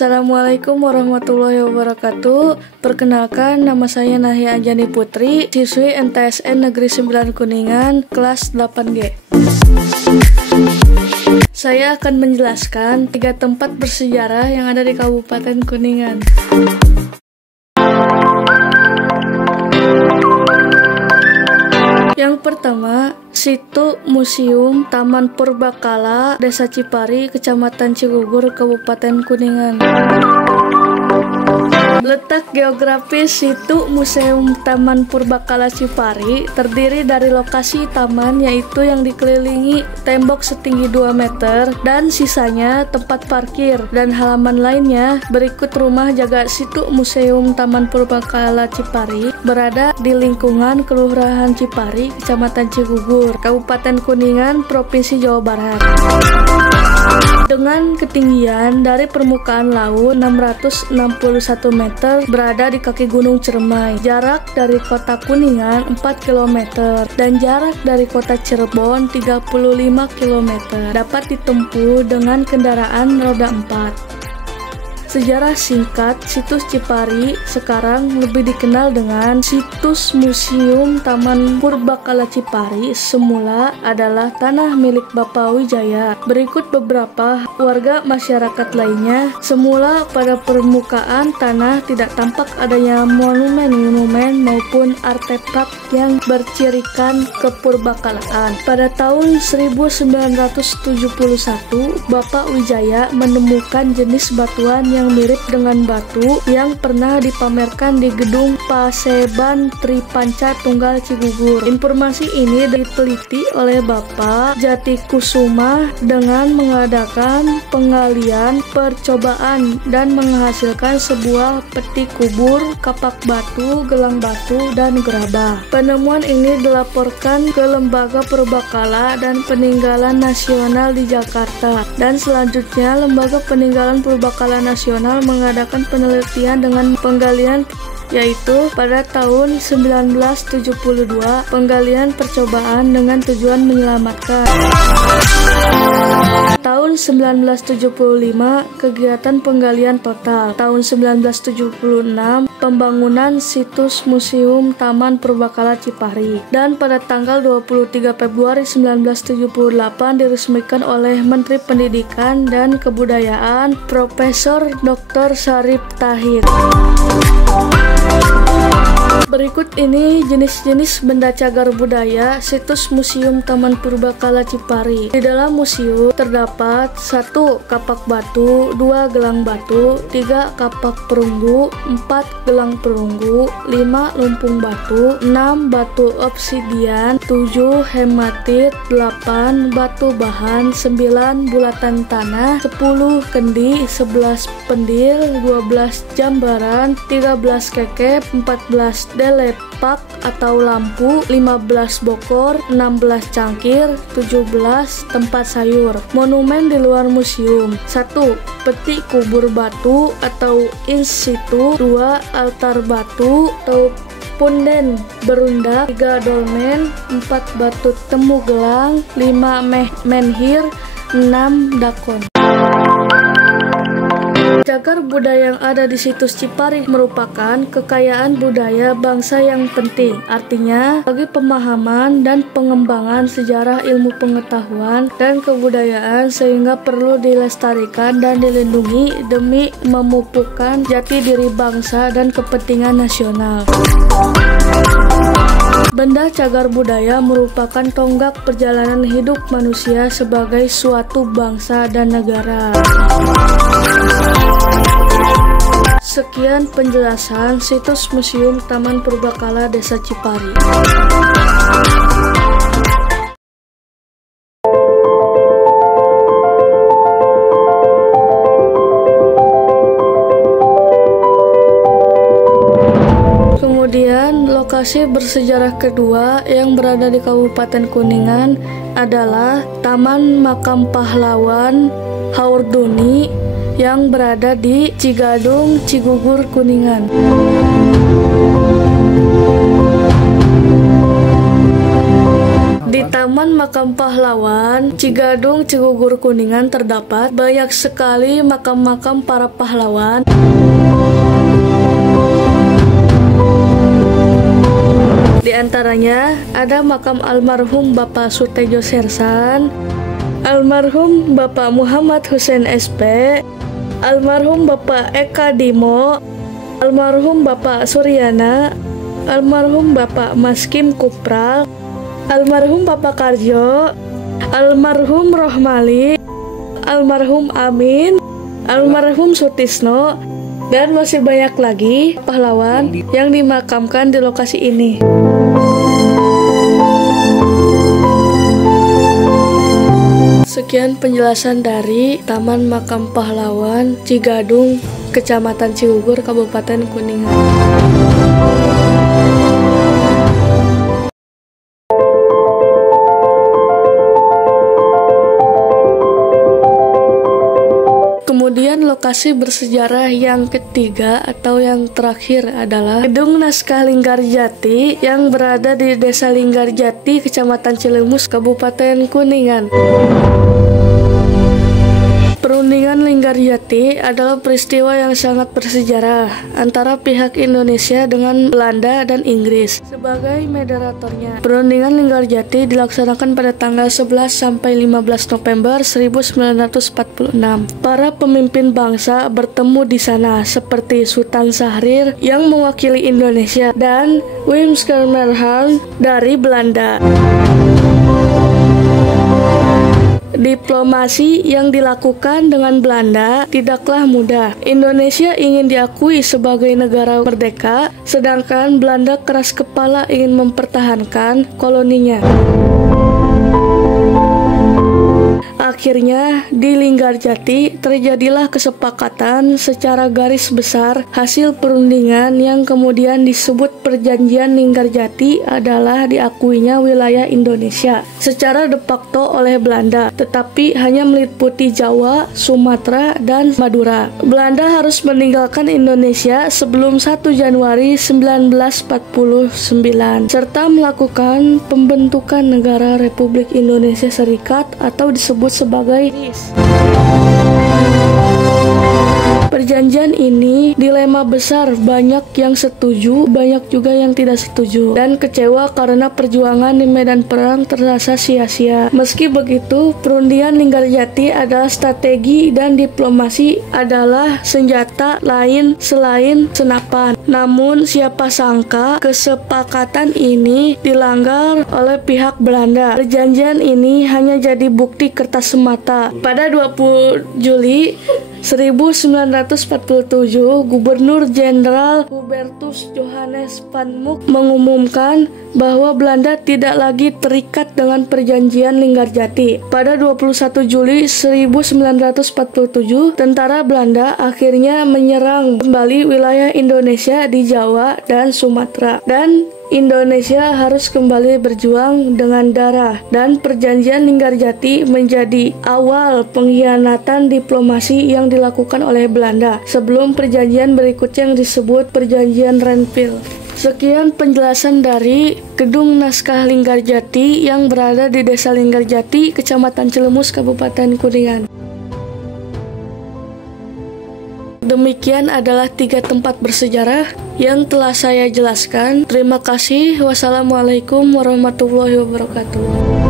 Assalamualaikum warahmatullahi wabarakatuh. Perkenalkan, nama saya Nahya Anjani Putri, siswi MTSN Negeri 9 Kuningan, kelas 8G. Saya akan menjelaskan 3 tempat bersejarah yang ada di Kabupaten Kuningan. Yang pertama, situ Museum Taman Purbakala, Desa Cipari, Kecamatan Cigugur, Kabupaten Kuningan. Letak geografis situ Museum Taman Purbakala Cipari terdiri dari lokasi taman, yaitu yang dikelilingi tembok setinggi 2 meter dan sisanya tempat parkir dan halaman lainnya. Berikut rumah jaga situ Museum Taman Purbakala Cipari berada di lingkungan Kelurahan Cipari, Kecamatan Cigugur, Kabupaten Kuningan, Provinsi Jawa Barat. Dengan ketinggian dari permukaan laut 661 meter, berada di kaki Gunung Ciremai. Jarak dari kota Kuningan 4 km dan jarak dari kota Cirebon 35 km. Dapat ditempuh dengan kendaraan roda 4. Sejarah singkat situs Cipari sekarang lebih dikenal dengan situs Museum Taman Purbakala Cipari. Semula adalah tanah milik Bapak Wijaya. Berikut beberapa warga masyarakat lainnya. Semula pada permukaan tanah tidak tampak adanya monumen-monumen maupun artefak yang bercirikan kepurbakalaan. Pada tahun 1971, Bapak Wijaya menemukan jenis batuan yang mirip dengan batu yang pernah dipamerkan di gedung Paseban Tripanca Tunggal Cigugur. Informasi ini diteliti oleh Bapak Jatikusuma dengan mengadakan penggalian percobaan dan menghasilkan sebuah peti kubur, kapak batu, gelang batu, dan gerabah. Penemuan ini dilaporkan ke Lembaga Purbakala dan Peninggalan Nasional di Jakarta, dan selanjutnya Lembaga Peninggalan Purbakala Nasional mengadakan penelitian dengan penggalian, yaitu pada tahun 1972 penggalian percobaan dengan tujuan menyelamatkan. Tahun 1975 kegiatan penggalian total. Tahun 1976 pembangunan situs Museum Taman Purbakala Cipari, dan pada tanggal 23 Februari 1978 diresmikan oleh Menteri Pendidikan dan Kebudayaan Profesor Dr. Syarif Tahir. Berikut ini jenis-jenis benda cagar budaya situs Museum Taman Purbakala Cipari. Di dalam museum terdapat 1 kapak batu, 2 gelang batu, 3 kapak perunggu, 4 gelang perunggu, 5 lumpung batu, 6 batu obsidian, 7 hematit, 8 batu bahan, 9 bulatan tanah, 10 kendi, 11 pendil, 12 jambaran, 13 kekep, 14 delepak atau lampu, 15 bokor, 16 cangkir, 17 tempat sayur. Monumen di luar museum: 1. Peti kubur batu atau in situ, 2. Altar batu atau punden berundak, 3 dolmen, 4 batu temu gelang, 5 menhir, 6 dakon. Cagar budaya yang ada di situs Cipari merupakan kekayaan budaya bangsa yang penting. Artinya, bagi pemahaman dan pengembangan sejarah, ilmu pengetahuan, dan kebudayaan, sehingga perlu dilestarikan dan dilindungi demi memupukkan jati diri bangsa dan kepentingan nasional. Benda cagar budaya merupakan tonggak perjalanan hidup manusia sebagai suatu bangsa dan negara. Sekian penjelasan situs Museum Taman Purbakala Desa Cipari. Kemudian lokasi bersejarah kedua yang berada di Kabupaten Kuningan adalah Taman Makam Pahlawan Haurduni yang berada di Cigadung, Cigugur, Kuningan. Di Taman Taman Makam Pahlawan Cigadung, Cigugur, Kuningan terdapat banyak sekali makam-makam para pahlawan. Di antaranya ada makam almarhum Bapak Sutejo Sersan, almarhum Bapak Muhammad Hussein SP, almarhum Bapak Eka Dimo, almarhum Bapak Suryana, almarhum Bapak Maskim Kupral, almarhum Bapak Karjo, almarhum Rohmali, almarhum Amin, almarhum Sutisno, dan masih banyak lagi pahlawan yang dimakamkan di lokasi ini. Sekian penjelasan dari Taman Makam Pahlawan Cigadung, Kecamatan Cigugur, Kabupaten Kuningan. Kemudian lokasi bersejarah yang ketiga atau yang terakhir adalah Gedung Naskah Linggarjati yang berada di Desa Linggarjati, Kecamatan Cilemus, Kabupaten Kuningan. Perundingan Linggarjati adalah peristiwa yang sangat bersejarah antara pihak Indonesia dengan Belanda dan Inggris sebagai moderatornya. Perundingan Linggarjati dilaksanakan pada tanggal 11 sampai 15 November 1946. Para pemimpin bangsa bertemu di sana seperti Sultan Syahrir yang mewakili Indonesia dan Willem Schraderman dari Belanda. Diplomasi yang dilakukan dengan Belanda tidaklah mudah. Indonesia ingin diakui sebagai negara merdeka, sedangkan Belanda keras kepala ingin mempertahankan koloninya. Akhirnya di Linggarjati terjadilah kesepakatan secara garis besar. Hasil perundingan yang kemudian disebut Perjanjian Linggarjati adalah diakuinya wilayah Indonesia secara de facto oleh Belanda, tetapi hanya meliputi Jawa, Sumatera, dan Madura. Belanda harus meninggalkan Indonesia sebelum 1 Januari 1949 serta melakukan pembentukan negara Republik Indonesia Serikat atau disebut sebagai RIS. Perjanjian ini dilema besar, banyak yang setuju, banyak juga yang tidak setuju, dan kecewa karena perjuangan di medan perang terasa sia-sia. Meski begitu, perundingan Linggarjati adalah strategi dan diplomasi adalah senjata lain selain senapan. Namun siapa sangka kesepakatan ini dilanggar oleh pihak Belanda. Perjanjian ini hanya jadi bukti kertas semata. Pada 20 Juli 1947, Gubernur Jenderal Hubertus Johannes van Mook mengumumkan bahwa Belanda tidak lagi terikat dengan Perjanjian Linggarjati. Pada 21 Juli 1947, tentara Belanda akhirnya menyerang kembali wilayah Indonesia di Jawa dan Sumatera, dan Indonesia harus kembali berjuang dengan darah, dan Perjanjian Linggarjati menjadi awal pengkhianatan diplomasi yang dilakukan oleh Belanda sebelum perjanjian berikutnya yang disebut Perjanjian Renville. Sekian penjelasan dari Gedung Naskah Linggarjati yang berada di Desa Linggarjati, Kecamatan Cilemus, Kabupaten Kuningan. Demikian adalah 3 tempat bersejarah yang telah saya jelaskan. Terima kasih. Wassalamualaikum warahmatullahi wabarakatuh.